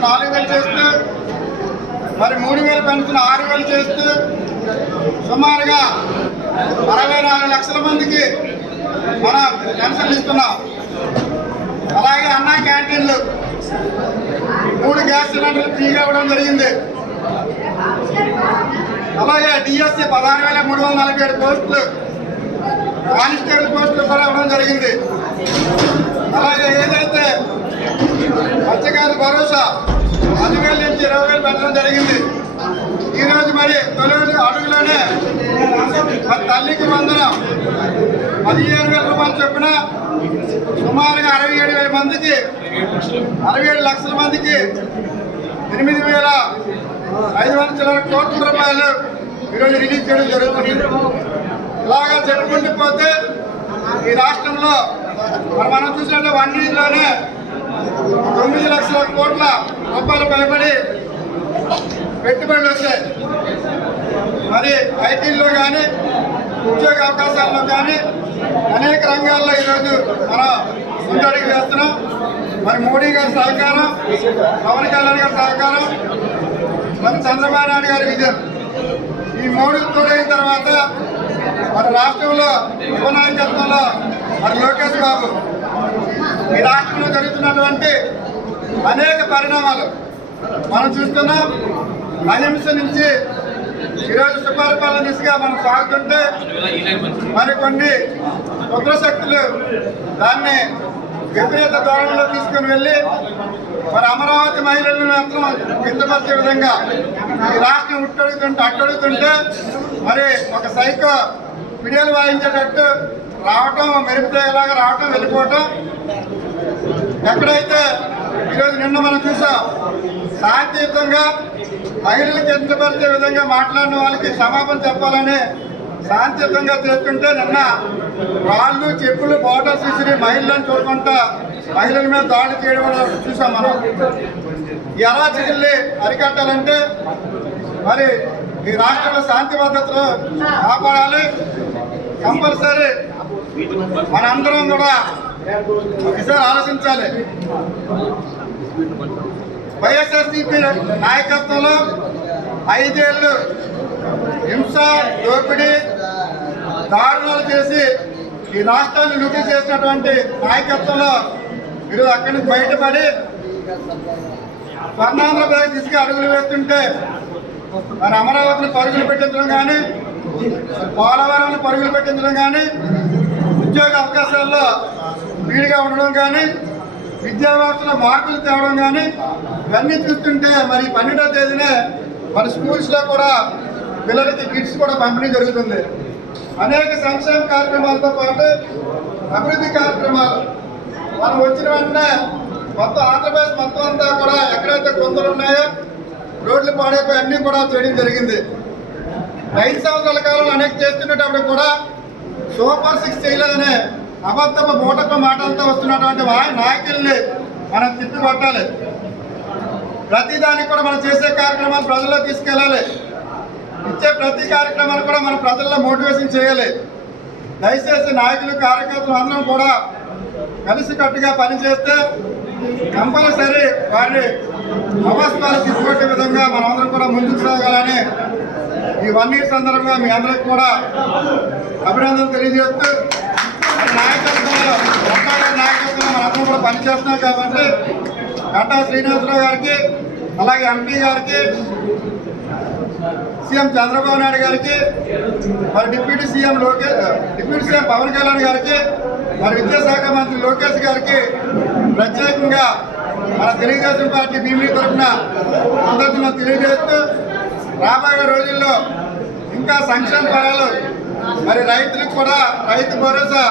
Pension 4000 చేస్తూ మరి 3000 pension 6000 చేస్తూ సుమారుగా 64 లక్షల మందికి మనం పెన్షన్లు ఇస్తున్నాం. అలాగే అన్నా క్యాంటీన్లు 3 గ్యాస్ సిలిండర్లు ఫ్రీగా ఇవ్వడం జరిగింది. అలాగే డిఎస్సి 16,347 పోస్టులు కానిస్టేబుల్ పోస్టులు కూడా ఇవ్వడం జరిగింది. అలాగే ఏదైతే మత్స్యకారుల భరోసా 10,000 నుంచి 20,000 పెట్టడం జరిగింది. ఈరోజు మరి తొలి అడుగులోనే మరి తల్లికి వందనం 15,000 రూపాయలు చొప్పున సుమారుగా 67,000 మందికి 67 లక్షల మందికి 8,500 కోట్ల రూపాయలు ఈరోజు రిలీజ్ చేయడం జరుగుతుంది. ఇలాగా చెప్పుకుంటూ పోతే ఈ రాష్ట్రంలో మనం చూసినట్టు 1 ఇయర్లోనే 9 లక్షల కోట్ల రూపాయలు పైబడి పెట్టుబడులు వచ్చాయి. మరి ఐటీల్లో కానీ ఉద్యోగ అవకాశాల్లో కానీ అనేక రంగాల్లో ఈరోజు మనం ముందడుగు వేస్తున్నాం. మరి మోడీ గారి సహకారం, పవన్ కళ్యాణ్ గారి సహకారం, మరి చంద్రబాబు నాయుడు గారి విజన్ ఈ 3 తోడైన తర్వాత మన రాష్ట్రంలో యువ నాయకత్వంలో మరి లోకేష్ బాబు ఈ రాష్ట్రంలో జరుగుతున్నటువంటి అనేక పరిణామాలు మనం చూస్తున్నాం. అహింస నుంచి ఈరోజు సుపరిపాలన దిశగా మనం సాగుతుంటే మరి కొన్ని కుట్ర శక్తులు దాన్ని విపరీత ధోరణిలో తీసుకుని వెళ్ళి మరి అమరావతి మహిళలను మాత్రం కిందపరిచే విధంగా ఈ రాష్ట్రం అట్టడుగుతుంటే మరి ఒక సైకో పిడియలు వాయించేటట్టు రావటం, మెరుపులాగా రావటం, వెళ్ళిపోవటం. ఎక్కడైతే ఈరోజు నిన్న మనం చూసాం శాంతియుతంగా మహిళలు కిందపరిచే విధంగా మాట్లాడిన వాళ్ళకి క్షమాపణ చెప్పాలని శాంతియుతంగా చేస్తుంటే నిన్న రాళ్ళు, చెప్పులు, బాటల్స్ విసిరి మహిళలను చూడకుండా మహిళల మీద దాడి చేయడం చూసాం మనం. ఈ అరాచకుల్ని అరికట్టాలంటే మరి ఈ రాష్ట్రంలో శాంతి భద్రతలు కాపాడాలి. కంపల్సరీ మనందరం కూడా ఒకసారి ఆలోచించాలి. వైఎస్ఆర్సీపీ నాయకత్వంలో 5 ఏళ్ళు హింస, దోపిడీ, దారుణాలు చేసి ఈ రాష్ట్రాన్ని లూటీ చేసినటువంటి నాయకత్వంలో మీరు అక్కడి నుంచి బయటపడి స్వర్ణాంధ్రప్రదేశ్ దిశగా అడుగులు వేస్తుంటే మరి అమరావతిని పరుగులు పెట్టించడం కానీ, పోలవరాన్ని పరుగులు పెట్టించడం కానీ, ఉద్యోగ అవకాశాల్లో వీడిగా ఉండడం కానీ, విద్యా వ్యవస్థలో మార్పులు తేవడం కానీ ఇవన్నీ చూస్తుంటే మరి 12వ తేదీనే మన స్కూల్స్లో కూడా పిల్లలకి కిట్స్ కూడా పంపిణీ జరుగుతుంది. అనేక సంక్షేమ కార్యక్రమాలతో పాటు అభివృద్ధి కార్యక్రమాలు మనం వచ్చిన వెంటనే మొత్తం ఆంధ్రప్రదేశ్ మొత్తం అంతా కూడా ఎక్కడైతే కొందరు ఉన్నాయో రోడ్లు పాడైపోయి అన్నీ కూడా చేయడం జరిగింది. 5 సంవత్సరాల కాలంలో అనేక చేస్తున్నప్పుడు కూడా సూపర్ 6 చేయలేదనే అబద్ధపు మూటకు మాటలతో వస్తున్నటువంటి నాయకుల్ని మనం తిప్పికొట్టాలి. ప్రతిదానికి కూడా మనం చేసే కార్యక్రమాలు ప్రజల్లో తీసుకెళ్ళాలి. ఇచ్చే ప్రతి కార్యక్రమాన్ని కూడా మనం ప్రజల్లో మోటివేషన్ చేయాలి. దయచేసి నాయకులు, కార్యకర్తలు అందరం కూడా కలిసికట్టుగా పనిచేస్తే కంపల్సరీ వారిని అవస్థలు తీసుకొట్టే విధంగా మనం అందరం కూడా ముందుకు సాగాలని ఈ 1 ఇయర్ సందర్భంగా మీ అందరికి కూడా అభినందనలు తెలియజేస్తూ నాయకత్వంలో మనందరం కూడా పనిచేస్తున్నాం కాబట్టి గంటా శ్రీనివాసరావు గారికి, అలాగే ఎంపీ గారికి, సీఎం చంద్రబాబు నాయుడు గారికి, మరి డిప్యూటీ సీఎం పవన్ కళ్యాణ్ గారికి, మరి విద్యాశాఖ మంత్రి లోకేష్ గారికి ప్రత్యేకంగా మన తెలుగుదేశం పార్టీ భీమిలి తరఫున అందరికీ తెలియజేస్తూ రాబోయే రోజుల్లో ఇంకా సంక్షేమ ఫలాలు మరి రైతులకు కూడా రైతు భరోసా